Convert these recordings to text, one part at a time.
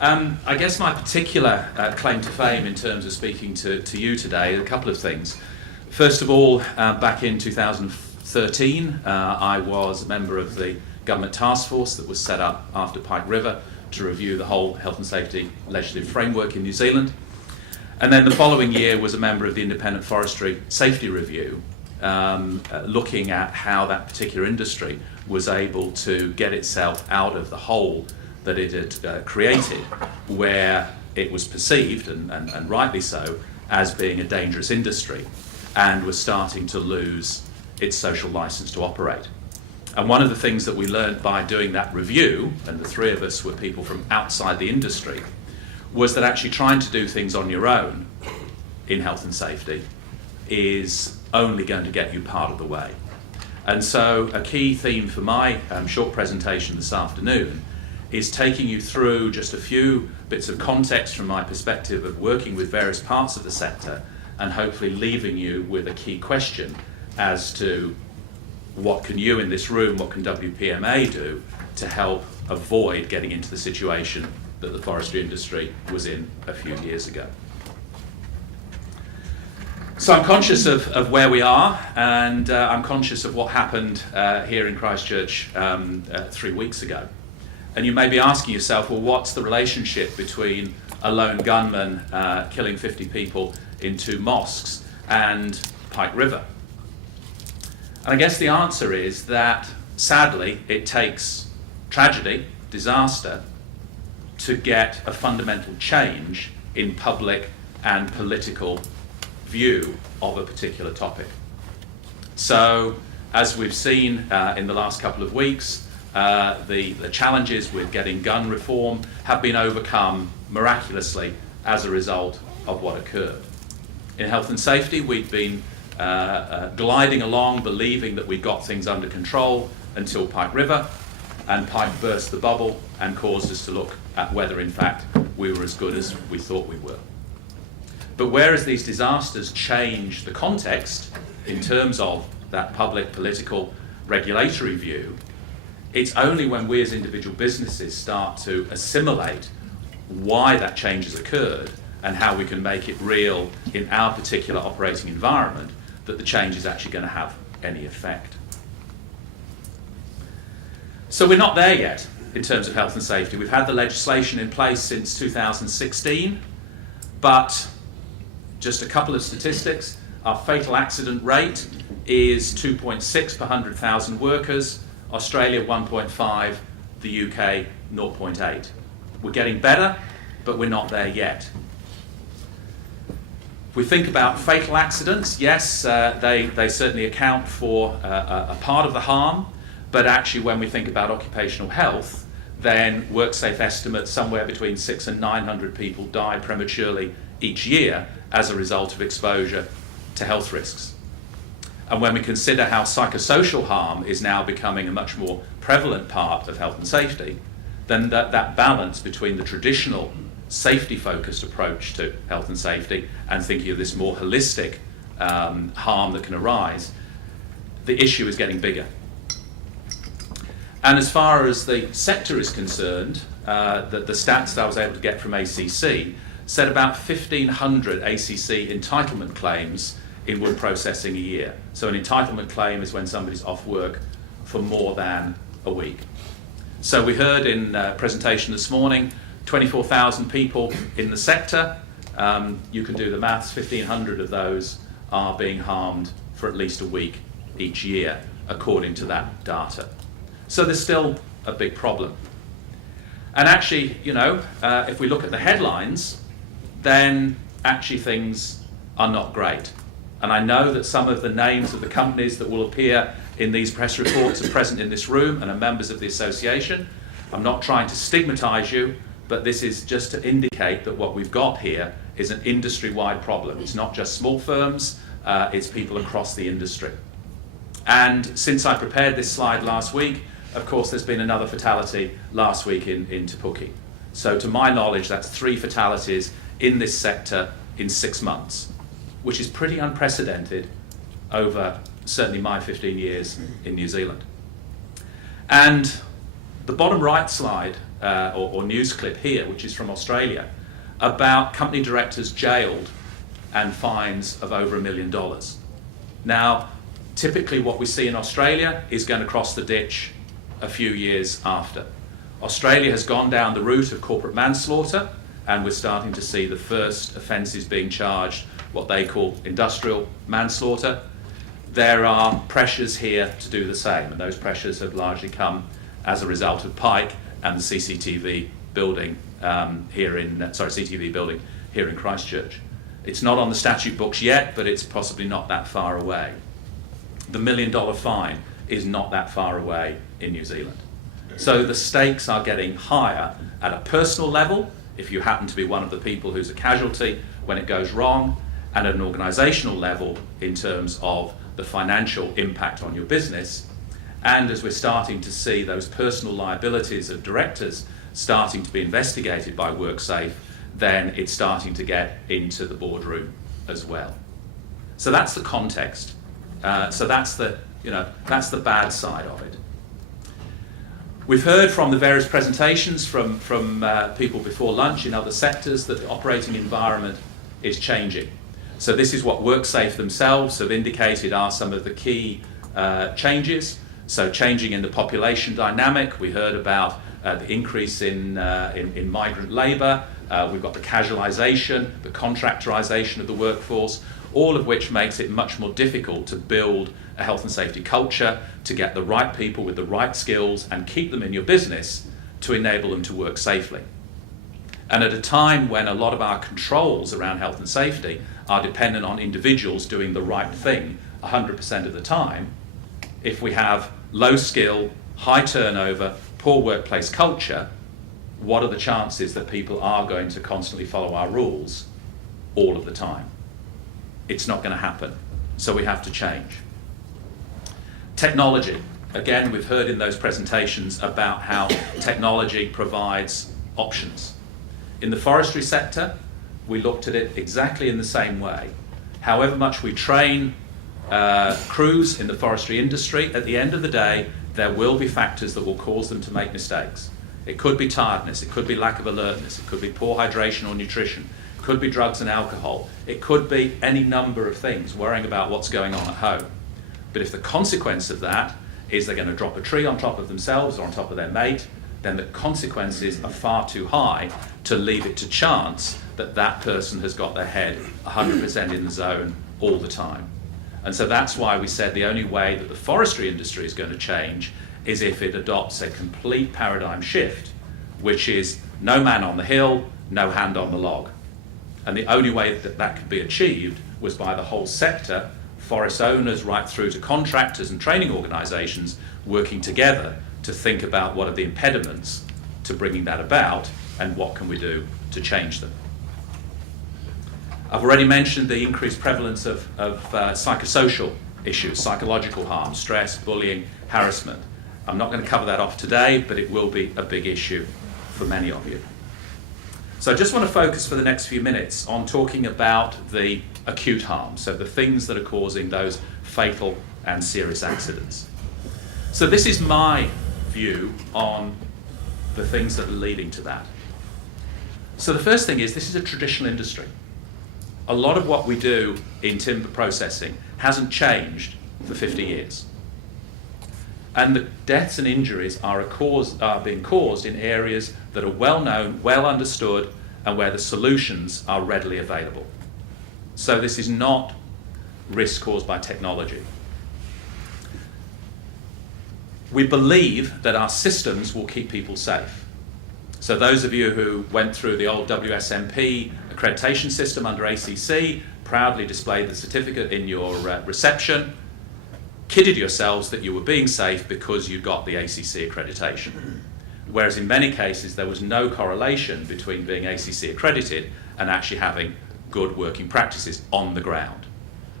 I guess my particular claim to fame in terms of speaking to you today are a couple of things. First of all, back in 2013, I was a member of the government task force that was set up after Pike River to review the whole health and safety legislative framework in New Zealand. And then the following year was a member of the Independent Forestry Safety Review, looking at how that particular industry was able to get itself out of the hole that it had created, where it was perceived, and rightly so, as being a dangerous industry, and was starting to lose its social license to operate. And one of the things that we learned by doing that review, and the three of us were people from outside the industry, was that actually trying to do things on your own in health and safety is only going to get you part of the way. And so a key theme for my short presentation this afternoon is taking you through just a few bits of context from my perspective of working with various parts of the sector, and hopefully leaving you with a key question as to what can you in this room, what can WPMA do to help avoid getting into the situation that the forestry industry was in a few years ago. So I'm conscious of where we are, and I'm conscious of what happened here in Christchurch 3 weeks ago. And you may be asking yourself, well, what's the relationship between a lone gunman killing 50 people in 2 mosques and Pike River? And I guess the answer is that, sadly, it takes tragedy, disaster, to get a fundamental change in public and political view of a particular topic. So, as we've seen in the last couple of weeks, the challenges with getting gun reform have been overcome miraculously as a result of what occurred. In health and safety, we've been gliding along, believing that we got things under control until Pike River, and Pike burst the bubble and caused us to look at whether, in fact, we were as good as we thought we were. But whereas these disasters change the context in terms of that public, political, regulatory view, it's only when we as individual businesses start to assimilate why that change has occurred and how we can make it real in our particular operating environment that the change is actually going to have any effect. So we're not there yet in terms of health and safety. We've had the legislation in place since 2016, but just a couple of statistics. Our fatal accident rate is 2.6 per 100,000 workers, Australia 1.5, the UK 0.8. We're getting better, but we're not there yet. If we think about fatal accidents, yes, they certainly account for a part of the harm, but actually when we think about occupational health, then WorkSafe estimates somewhere between 600 and 900 people die prematurely each year as a result of exposure to health risks. And when we consider how psychosocial harm is now becoming a much more prevalent part of health and safety, then that balance between the traditional safety-focused approach to health and safety and thinking of this more holistic harm that can arise, the issue is getting bigger. And as far as the sector is concerned, the stats that I was able to get from ACC said about 1,500 ACC entitlement claims in wood processing a year. So an entitlement claim is when somebody's off work for more than a week. So we heard in a presentation this morning, 24,000 people in the sector. You can do the maths, 1,500 of those are being harmed for at least a week each year, according to that data. So there's still a big problem. And actually, if we look at the headlines, then actually things are not great. And I know that some of the names of the companies that will appear in these press reports are present in this room and are members of the association. I'm not trying to stigmatise you, but this is just to indicate that what we've got here is an industry-wide problem. It's not just small firms, it's people across the industry. And since I prepared this slide last week, of course, there's been another fatality last week in Te Puke. So to my knowledge, that's 3 fatalities in this sector in 6 months, which is pretty unprecedented over certainly my 15 years in New Zealand. And the bottom right slide or news clip here, which is from Australia, about company directors jailed and fines of over $1 million. Now, typically what we see in Australia is going to cross the ditch a few years after. Australia has gone down the route of corporate manslaughter, and we're starting to see the first offences being charged, what they call industrial manslaughter. There are pressures here to do the same, and those pressures have largely come as a result of Pike and the CCTV building CCTV building here in Christchurch. It's not on the statute books yet, but it's possibly not that far away. The $1 million fine is not that far away in New Zealand. So the stakes are getting higher at a personal level, if you happen to be one of the people who's a casualty when it goes wrong, and at an organisational level in terms of the financial impact on your business. And as we're starting to see those personal liabilities of directors starting to be investigated by WorkSafe, then it's starting to get into the boardroom as well. So that's the context. So that's the bad side of it. We've heard from the various presentations from people before lunch in other sectors that the operating environment is changing. So this is what WorkSafe themselves have indicated are some of the key changes. So changing in the population dynamic, we heard about the increase in migrant labour, we've got the casualisation, the contractorisation of the workforce, all of which makes it much more difficult to build a health and safety culture, to get the right people with the right skills and keep them in your business to enable them to work safely. And at a time when a lot of our controls around health and safety are dependent on individuals doing the right thing 100% of the time, if we have low skill, high turnover, poor workplace culture, what are the chances that people are going to constantly follow our rules all of the time? It's not going to happen. So we have to change. Technology. Again, we've heard in those presentations about how technology provides options. In the forestry sector, we looked at it exactly in the same way. However much we train crews in the forestry industry, at the end of the day, there will be factors that will cause them to make mistakes. It could be tiredness, it could be lack of alertness, it could be poor hydration or nutrition, it could be drugs and alcohol, it could be any number of things, worrying about what's going on at home. But if the consequence of that is they're going to drop a tree on top of themselves or on top of their mate, then the consequences are far too high to leave it to chance that that person has got their head 100% in the zone all the time. And so that's why we said the only way that the forestry industry is going to change is if it adopts a complete paradigm shift, which is no man on the hill, no hand on the log. And the only way that that could be achieved was by the whole sector, forest owners right through to contractors and training organisations working together to think about what are the impediments to bringing that about and what can we do to change them. I've already mentioned the increased prevalence of psychosocial issues, psychological harm, stress, bullying, harassment. I'm not going to cover that off today, but it will be a big issue for many of you. So I just want to focus for the next few minutes on talking about the acute harm, so the things that are causing those fatal and serious accidents. So this is my view on the things that are leading to that. So the first thing is this is a traditional industry. A lot of what we do in timber processing hasn't changed for 50 years. And the deaths and injuries are being caused in areas that are well known, well understood, and where the solutions are readily available. So this is not risk caused by technology. We believe that our systems will keep people safe. So those of you who went through the old WSMP accreditation system under ACC, proudly displayed the certificate in your reception, kidded yourselves that you were being safe because you got the ACC accreditation. Whereas in many cases there was no correlation between being ACC accredited and actually having good working practices on the ground.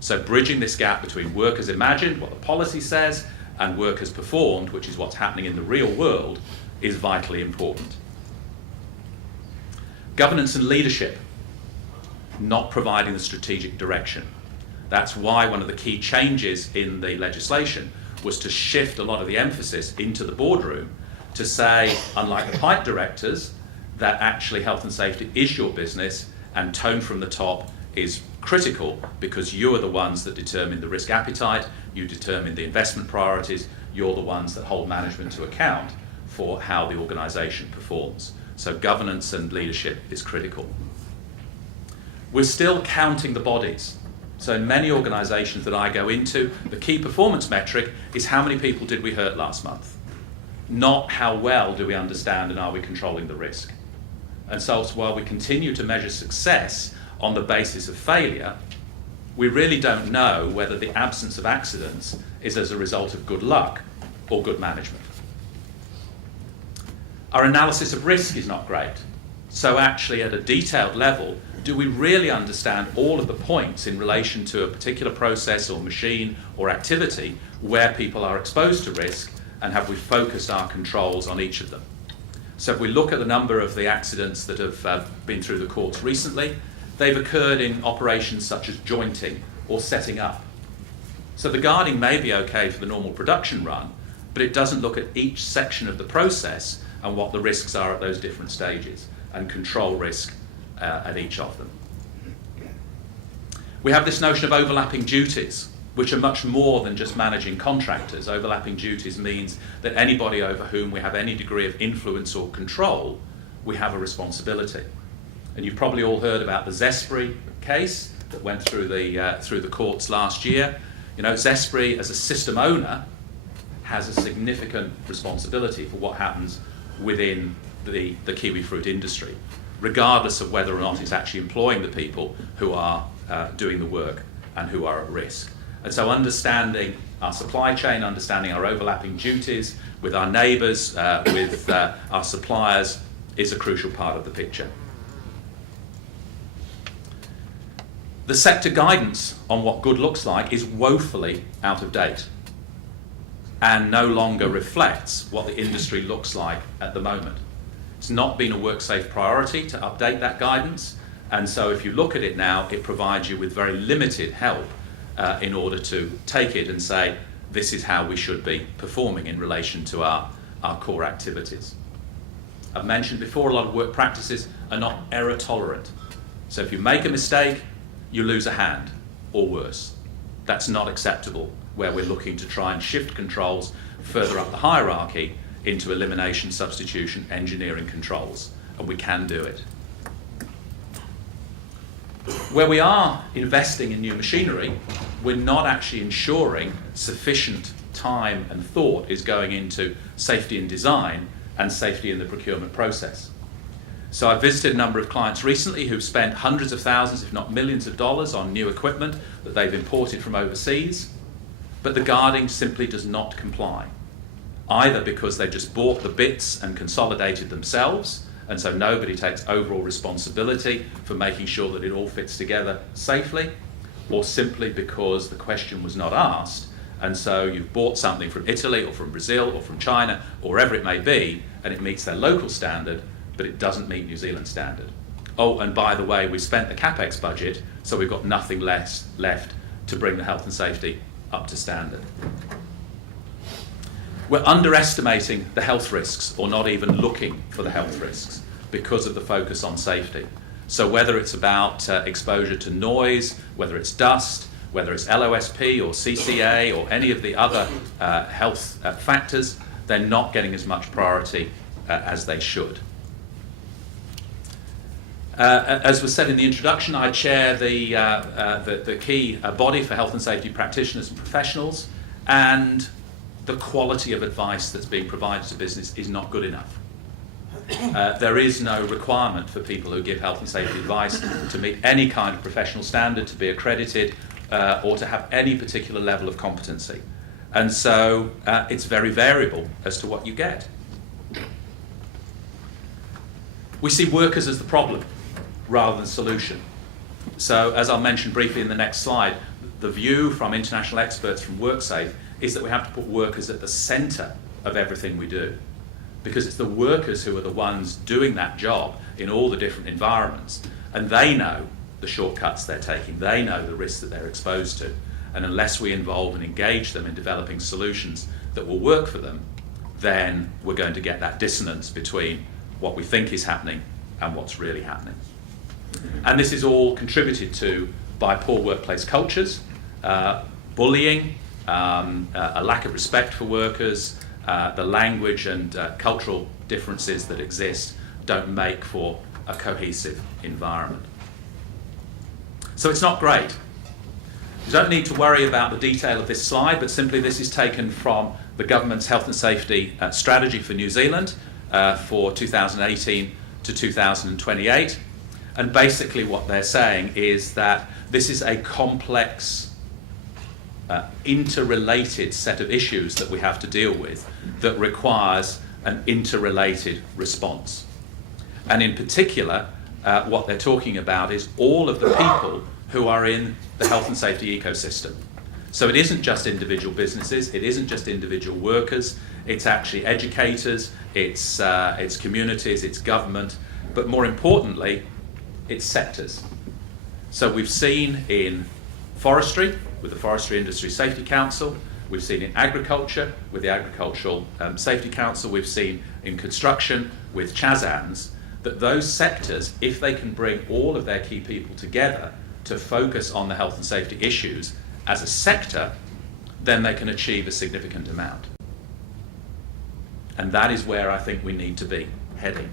So bridging this gap between work as imagined, what the policy says, and work as performed, which is what's happening in the real world, is vitally important. Governance and leadership, not providing the strategic direction. That's why one of the key changes in the legislation was to shift a lot of the emphasis into the boardroom to say, unlike the pipe directors, that actually health and safety is your business and tone from the top is critical because you are the ones that determine the risk appetite, you determine the investment priorities, you're the ones that hold management to account for how the organisation performs. So governance and leadership is critical. We're still counting the bodies. So in many organisations that I go into, the key performance metric is how many people did we hurt last month, not how well do we understand and are we controlling the risk. And so while we continue to measure success on the basis of failure, we really don't know whether the absence of accidents is as a result of good luck or good management. Our analysis of risk is not great. So actually at a detailed level, do we really understand all of the points in relation to a particular process or machine or activity where people are exposed to risk, and have we focused our controls on each of them? So if we look at the number of the accidents that have been through the courts recently, they've occurred in operations such as jointing or setting up. So the guarding may be okay for the normal production run, but it doesn't look at each section of the process and what the risks are at those different stages and control risk at each of them. We have this notion of overlapping duties, which are much more than just managing contractors. Overlapping duties means that anybody over whom we have any degree of influence or control, we have a responsibility. And you've probably all heard about the Zespri case that went through the courts last year. You know, Zespri, as a system owner, has a significant responsibility for what happens within the kiwi fruit industry, regardless of whether or not it's actually employing the people who are doing the work and who are at risk. And so understanding our supply chain, understanding our overlapping duties with our neighbours, with our suppliers, is a crucial part of the picture. The sector guidance on what good looks like is woefully out of date and no longer reflects what the industry looks like at the moment. It's not been a WorkSafe priority to update that guidance, and so if you look at it now, it provides you with very limited help in order to take it and say, this is how we should be performing in relation to our core activities. I've mentioned before, a lot of work practices are not error tolerant. So if you make a mistake, you lose a hand, or worse. That's not acceptable, where we're looking to try and shift controls further up the hierarchy into elimination, substitution, engineering controls, and we can do it. Where we are investing in new machinery, we're not actually ensuring sufficient time and thought is going into safety in design and safety in the procurement process. So I've visited a number of clients recently who've spent hundreds of thousands, if not millions of dollars on new equipment that they've imported from overseas, but the guarding simply does not comply, either because they've just bought the bits and consolidated themselves, and so nobody takes overall responsibility for making sure that it all fits together safely, or simply because the question was not asked, and so you've bought something from Italy or from Brazil or from China or wherever it may be, and it meets their local standard, but it doesn't meet New Zealand standard. Oh, and by the way, we spent the CapEx budget, so we've got nothing left to bring the health and safety up to standard. We're underestimating the health risks, or not even looking for the health risks, because of the focus on safety. So whether it's about exposure to noise, whether it's dust, whether it's LOSP or CCA or any of the other health factors, they're not getting as much priority as they should. As was said in the introduction, I chair the key body for health and safety practitioners and professionals, and the quality of advice that's being provided to business is not good enough. There is no requirement for people who give health and safety advice to meet any kind of professional standard, to be accredited, or to have any particular level of competency. And so it's very variable as to what you get. We see workers as the problem rather than solution. So as I'll mention briefly in the next slide, the view from international experts from WorkSafe is that we have to put workers at the centre of everything we do, because it's the workers who are the ones doing that job in all the different environments, and they know the shortcuts they're taking, they know the risks that they're exposed to, and unless we involve and engage them in developing solutions that will work for them, then we're going to get that dissonance between what we think is happening and what's really happening. And this is all contributed to by poor workplace cultures, bullying, a lack of respect for workers, the language and cultural differences that exist don't make for a cohesive environment. So it's not great. You don't need to worry about the detail of this slide, but simply this is taken from the government's health and safety strategy for New Zealand for 2018 to 2028. And basically what they're saying is that this is a complex, interrelated set of issues that we have to deal with that requires an interrelated response. And in particular, what they're talking about is all of the people who are in the health and safety ecosystem. So it isn't just individual businesses, it isn't just individual workers, it's actually educators, it's communities, it's government, but more importantly, it's sectors. So we've seen in forestry, with the Forestry Industry Safety Council, we've seen in agriculture, with the Agricultural Safety Council, we've seen in construction, with CHASANs, that those sectors, if they can bring all of their key people together to focus on the health and safety issues as a sector, then they can achieve a significant amount. And that is where I think we need to be heading.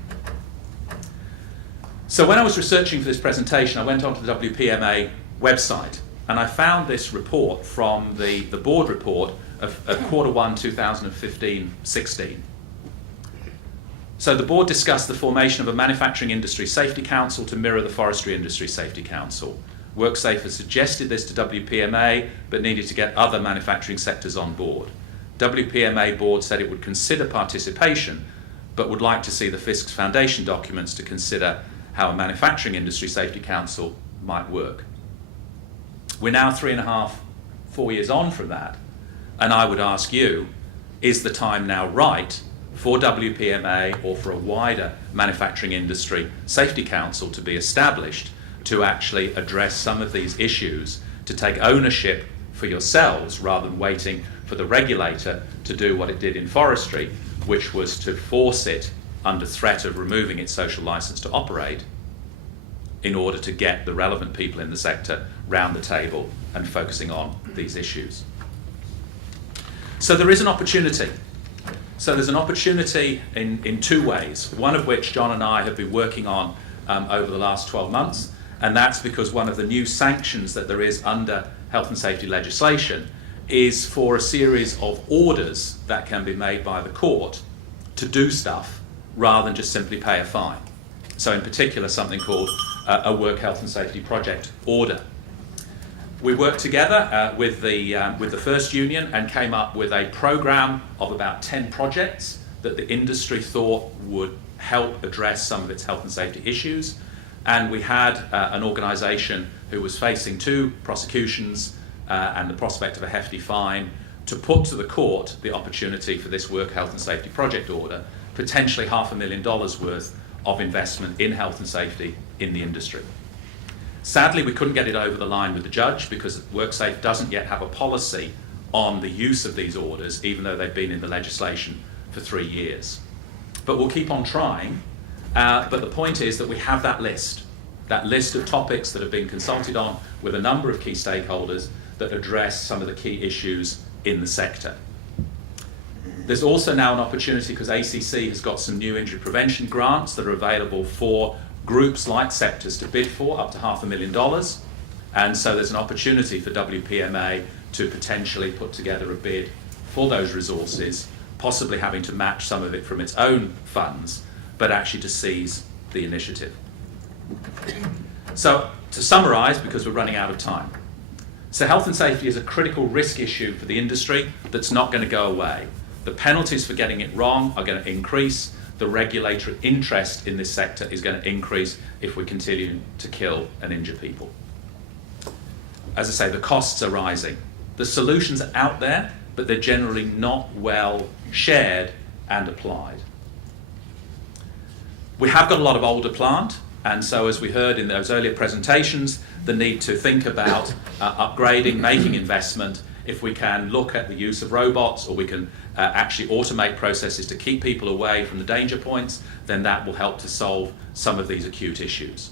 So when I was researching for this presentation, I went onto the WPMA website and I found this report from the board report of Q1 2015-16. So the board discussed the formation of a Manufacturing Industry Safety Council to mirror the Forestry Industry Safety Council. WorkSafe has suggested this to WPMA, but needed to get other manufacturing sectors on board. WPMA board said it would consider participation, but would like to see the FISC's foundation documents to consider how a Manufacturing Industry Safety Council might work. We're now 3.5, 4 years on from that, and I would ask you, is the time now right for WPMA or for a wider Manufacturing Industry Safety Council to be established to actually address some of these issues, to take ownership for yourselves rather than waiting for the regulator to do what it did in forestry, which was to force it under threat of removing its social license to operate in order to get the relevant people in the sector round the table and focusing on these issues. So there is an opportunity. So there's an opportunity in two ways, one of which John and I have been working on over the last 12 months, and that's because one of the new sanctions that there is under health and safety legislation is for a series of orders that can be made by the court to do stuff rather than just simply pay a fine. So in particular, something called a work health and safety project order. We worked together with the first union and came up with a program of about 10 projects that the industry thought would help address some of its health and safety issues. And we had an organisation who was facing 2 prosecutions and the prospect of a hefty fine to put to the court the opportunity for this work health and safety project order, potentially $500,000 worth of investment in health and safety in the industry. Sadly, we couldn't get it over the line with the judge because WorkSafe doesn't yet have a policy on the use of these orders, even though they've been in the legislation for 3 years. But we'll keep on trying. But the point is that we have that list of topics that have been consulted on with a number of key stakeholders that address some of the key issues in the sector. There's also now an opportunity because ACC has got some new injury prevention grants that are available for groups like sectors to bid for, up to $500,000. And so there's an opportunity for WPMA to potentially put together a bid for those resources, possibly having to match some of it from its own funds, but actually to seize the initiative. So to summarise, because we're running out of time, so health and safety is a critical risk issue for the industry that's not going to go away. The penalties for getting it wrong are going to increase. The regulatory interest in this sector is going to increase if we continue to kill and injure people. As I say, the costs are rising. The solutions are out there, but they're generally not well shared and applied. We have got a lot of older plant, and so as we heard in those earlier presentations, the need to think about upgrading, making investment if we can look at the use of robots, or we can actually automate processes to keep people away from the danger points, then that will help to solve some of these acute issues.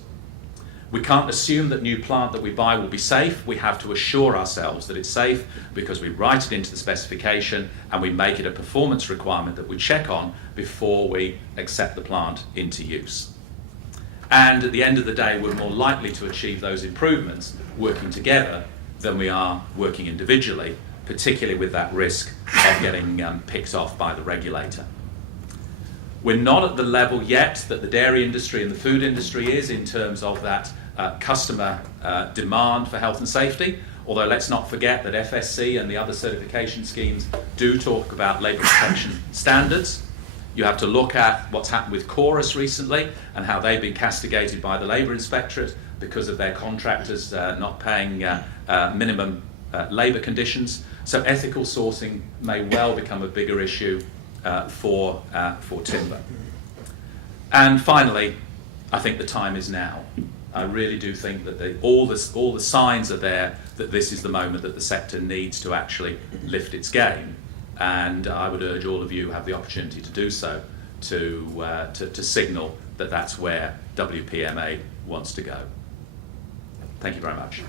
We can't assume that new plant that we buy will be safe. We have to assure ourselves that it's safe because we write it into the specification and we make it a performance requirement that we check on before we accept the plant into use. And at the end of the day, we're more likely to achieve those improvements working together than we are working individually, particularly with that risk of getting picked off by the regulator. We're not at the level yet that the dairy industry and the food industry is in terms of that customer demand for health and safety, although let's not forget that FSC and the other certification schemes do talk about labour protection standards. You have to look at what's happened with Chorus recently and how they've been castigated by the Labour Inspectorate because of their contractors not paying minimum labour conditions. So ethical sourcing may well become a bigger issue for timber. And finally, I think the time is now. I really do think that all the signs are there that this is the moment that the sector needs to actually lift its game. And I would urge all of you who have the opportunity to do so to signal that that's where WPMA wants to go. Thank you very much.